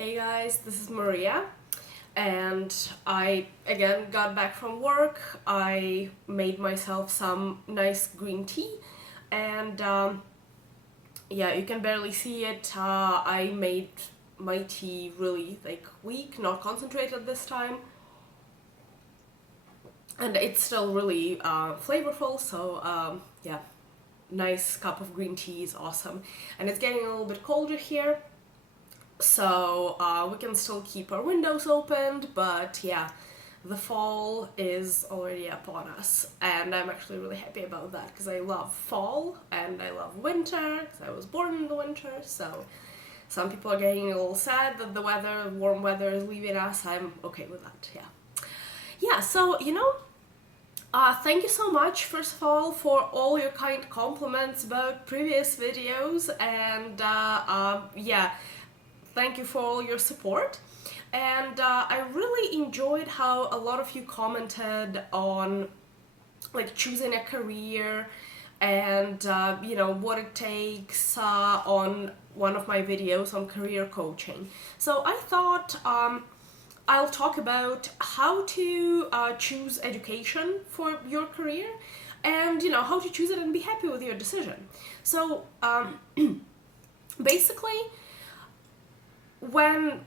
Hey guys, this is Maria, and I again got back from work. I made myself some nice green tea, and yeah, you can barely see it. I made my tea really weak, not concentrated this time, and it's still really flavorful. So yeah, nice cup of green tea is awesome, and it's getting a little bit colder here. So we can still keep our windows opened, but yeah, the fall is already upon us, and I'm actually really happy about that because I love fall and I love winter because I was born in the winter. So some people are getting a little sad that the weather, warm weather, is leaving us. I'm okay with that. Yeah. So thank you so much, first of all, for all your kind compliments about previous videos, and yeah, thank you for all your support. And I really enjoyed how a lot of you commented on choosing a career and what it takes on one of my videos on career coaching. So I thought I'll talk about how to choose education for your career, and how to choose it and be happy with your decision. So basically, when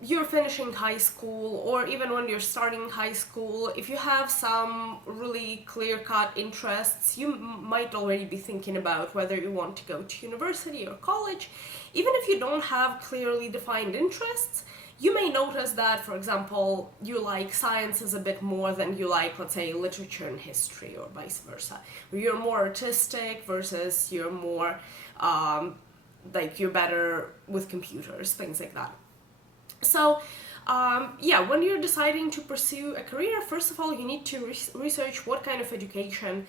you're finishing high school, or even when you're starting high school, if you have some really clear-cut interests, you might already be thinking about whether you want to go to university or college. Even if you don't have clearly defined interests, you may notice that, for example, you like sciences a bit more than you like, let's say, literature and history, or vice versa. Or you're more artistic versus you're more you're better with computers, things like that. So yeah, when you're deciding to pursue a career, first of all, you need to research what kind of education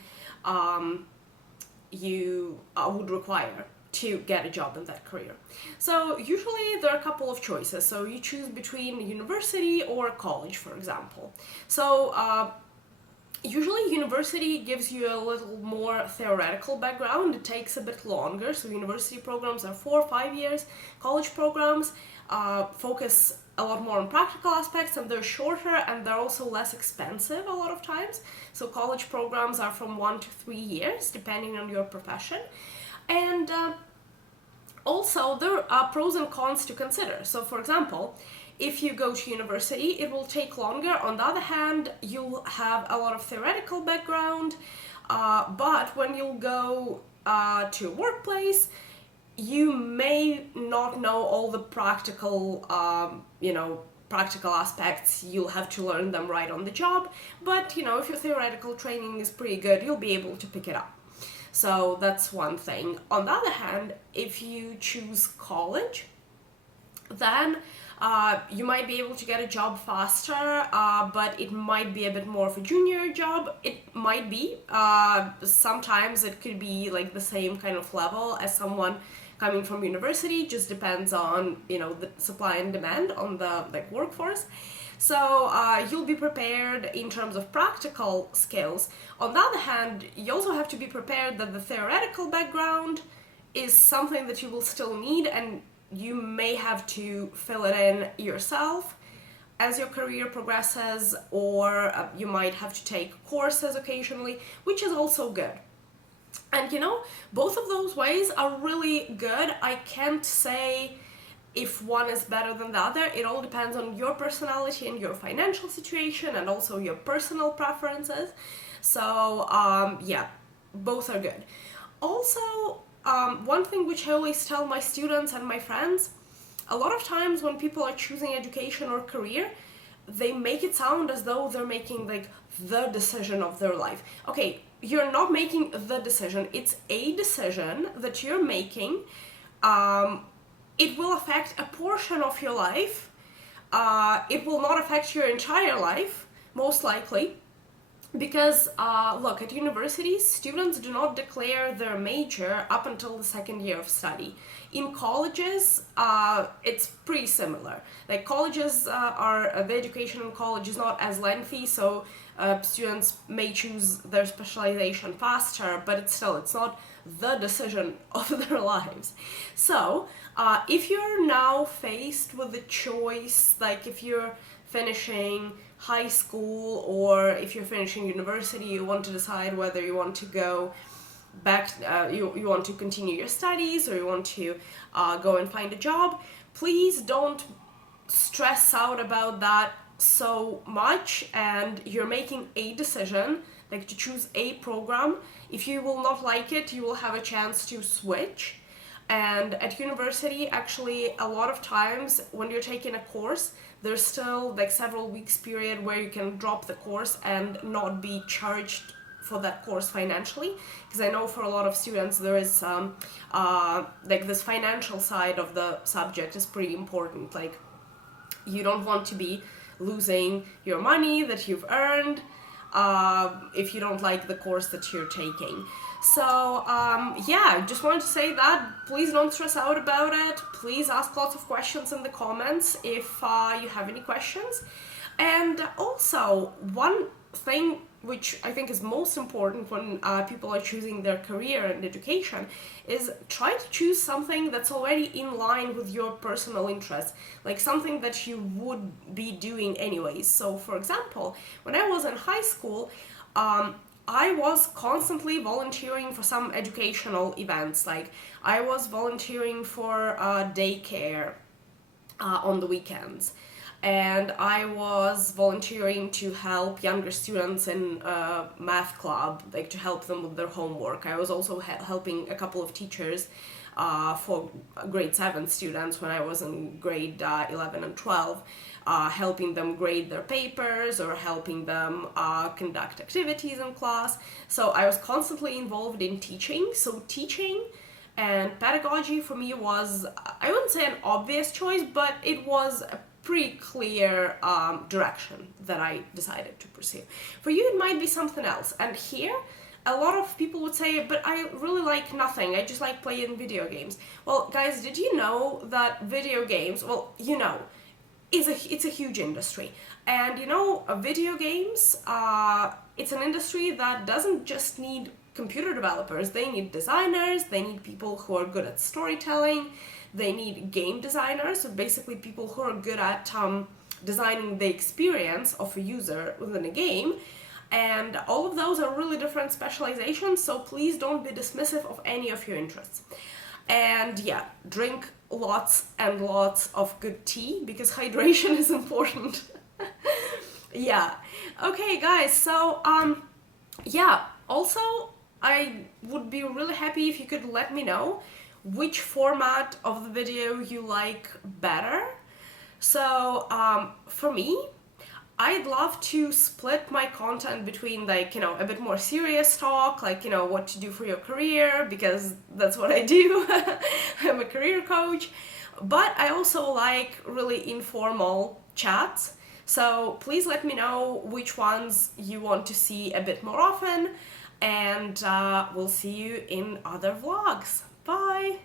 you would require to get a job in that career. So usually there are a couple of choices. So you choose between university or college, for example. So usually university gives you a little more theoretical background. It takes a bit longer. So university programs are 4 or 5 years. College programs focus a lot more on practical aspects, and they're shorter, and they're also less expensive a lot of times. So college programs are from 1 to 3 years, depending on your profession. And also there are pros and cons to consider. So for example, if you go to university, it will take longer. On the other hand, you'll have a lot of theoretical background, but when you'll go to a workplace, you may not know all the practical, practical aspects. You'll have to learn them right on the job, but if your theoretical training is pretty good, you'll be able to pick it up. So that's one thing. On the other hand, if you choose college, then you might be able to get a job faster, but it might be a bit more of a junior job. It might be. Sometimes it could be like the same kind of level as someone coming from university. Just depends on the supply and demand on the workforce. So you'll be prepared in terms of practical skills. On the other hand, you also have to be prepared that the theoretical background is something that you will still need, and you may have to fill it in yourself as your career progresses, or you might have to take courses occasionally, which is also good. And both of those ways are really good. I can't say if one is better than the other. It all depends on your personality and your financial situation, and also your personal preferences. So yeah, both are good. Also, one thing which I always tell my students and my friends, a lot of times when people are choosing education or career, they make it sound as though they're making the decision of their life. Okay, you're not making the decision. It's a decision that you're making. It will affect a portion of your life. It will not affect your entire life, most likely. Because, look, at universities, students do not declare their major up until the second year of study. In colleges, it's pretty similar. Colleges the education in college is not as lengthy, so students may choose their specialization faster, but it's not the decision of their lives. So if you're now faced with the choice, like if you're finishing high school or if you're finishing university, you want to decide whether you want to go back, you want to continue your studies or you want to go and find a job, please don't stress out about that so much, and you're making a decision, like to choose a program. If you will not like it, you will have a chance to switch. And at university, actually, a lot of times when you're taking a course, there's still like several weeks period where you can drop the course and not be charged for that course financially, because I know for a lot of students there is like this financial side of the subject is pretty important. Like, you don't want to be losing your money that you've earned if you don't like the course that you're taking. So yeah, just wanted to say that please don't stress out about it. Please ask lots of questions in the comments if you have any questions. And also, one thing which I think is most important when people are choosing their career and education is try to choose something that's already in line with your personal interests, like something that you would be doing anyways. So for example, when I was in high school, I was constantly volunteering for some educational events. Like, I was volunteering for daycare on the weekends, and I was volunteering to help younger students in math club, like to help them with their homework. I was also helping a couple of teachers for grade 7 students when I was in grade 11 and 12, helping them grade their papers or helping them conduct activities in class. So I was constantly involved in teaching. So teaching and pedagogy for me was, I wouldn't say an obvious choice, but it was a pretty clear direction that I decided to pursue. For you, it might be something else. And here, a lot of people would say, but I really like nothing. I just like playing video games. Well, guys, did you know that video games, well, you know, it's a huge industry. And you know, video games, it's an industry that doesn't just need computer developers. They need designers, they need people who are good at storytelling, they need game designers, so basically people who are good at designing the experience of a user within a game. And all of those are really different specializations, so please don't be dismissive of any of your interests. And yeah, drink lots and lots of good tea, because hydration is important. Yeah. Okay, guys, so yeah, also I would be really happy if you could let me know which format of the video you like better. So for me, I'd love to split my content between, like, you know, a bit more serious talk, like, you know, what to do for your career, because that's what I do. I'm a career coach. But I also like really informal chats. So please let me know which ones you want to see a bit more often, and we'll see you in other vlogs. Bye!